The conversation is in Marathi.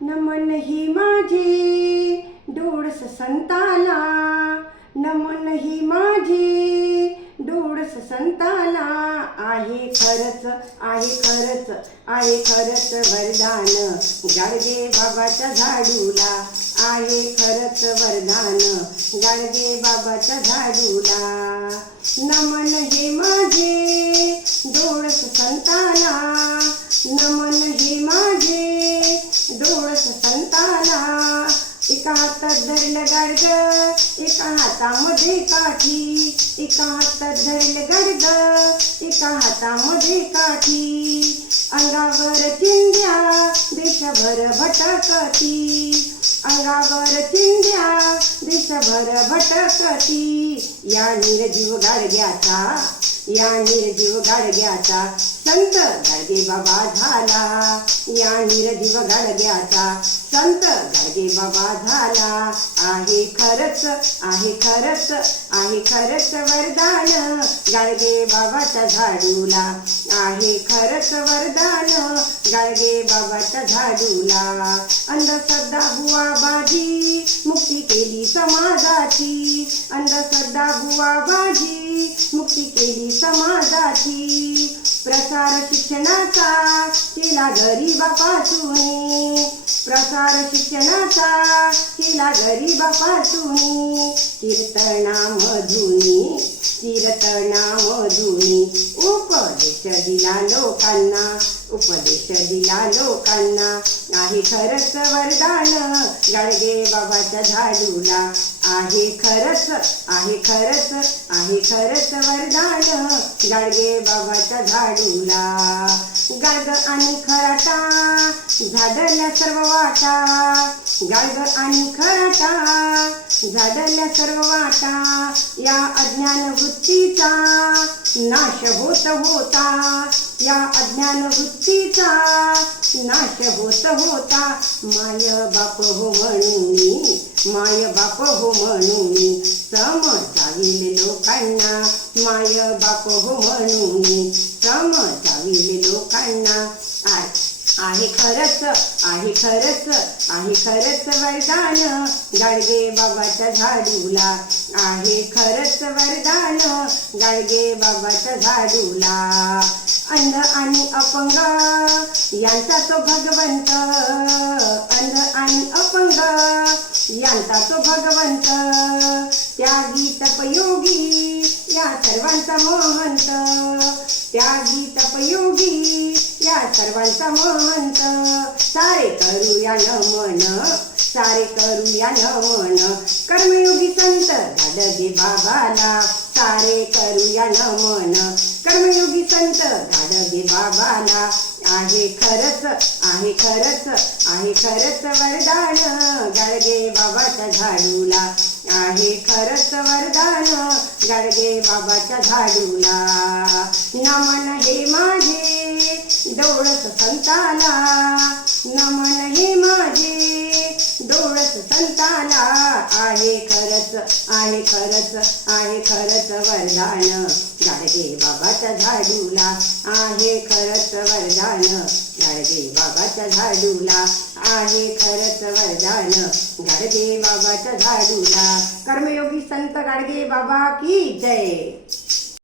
नमन ही माझी डोळस संताला, नमन ही माझी डोळस संताला. आहे खरच वरदान गाडगे बाबाच्या झाडूला. आहे खरच वरदान गाडगे बाबाच्या झाडूला. नमन हे माझे डोळस संताला, नमन हे माझे डोळस संताला. एका हातात धरलं गाडगं, एका हातामध्ये काठी. एका हातात धरलं गाडगं, एका हातामध्ये काठी. अंगावर चिंध्या देशभर भटकती, अंगावर चिंध्या देशभर भटकती. या निर्जीव गाडग्याचा, या निर्जीव गाडग्याचा संत गाडगे बाबा झाला. या निर्जीव गाडग्याचा संत गाडगे बाबा झाला. आहे खरच वरदान गाडगे बाबाच्या झाडूला. आहे खरच वरदान गाडगे बाबाच्या झाडूला. अंधश्रद्धा बुवा बाजी मुक्ती केली समाजाची. अंधश्रद्धा बुवा बाजी मुक्ती केली समाजाची. प्रसार शिक्षणाचा केला गरिबापासून, प्रसार शिक्षणाचा केला गरिबापासून. कीर्तनामधुनी उपदेश दिला लोकांना, उपदेश दिला लोकांना. आहे खरच वरदान गाडगे बाबाच्या झाडूला. आहे खरच वरदान गाडगे बाबाच्या झाडूला. गाडग आणि खराटा झाडल्या सर्व वाटा, गाडग आणि खराटा झाडल्या सर्व वाटा. या अज्ञान वृत्तीचा नाश होत होता, या अज्ञान वृत्तीचा नाश होत होता. माय बाप हो म्हणून, माय बाप हो म्हणून समजाविले लोकांना. माय बाप हो म्हणून समजाविले लोकांना. आहे खरच वरदान गाडगे बाबाच्या झाडूला. आहे खरच वरदान गाडगे बाबाच्या झाडूला. अंध आणि अपंग यांचा तो भगवंत, अंध आणि अपंग यांचा तो भगवंत. त्यागी तपयोगी या सर्वांचा महंत, त्यागी तपयोगी या सर्वांचा महंत. सारे करूया नमन, सारे करूया नमन कर्मयोगी संत गाडगे बाबाला. सारे करूया नमन कर्मयोगी संत गाडगे बाबाला. आहे खरच वरदान गाडगे बाबाच्या झाडूला. आहे खरच वरदान गाडगे बाबाच्या झाडूला. नमन हे माझे डोळस संताला, नमन हे माझे डोळस संताला. आहे खरच वरदान गाडगे बाबाच्या झाडूला. आहे खरच वरदान गाडगे बाबाच्या झाडूला. आहे खरच वरदान गाडगे बाबाच्या झाडूला. कर्मयोगी संत गाडगे बाबा की जय.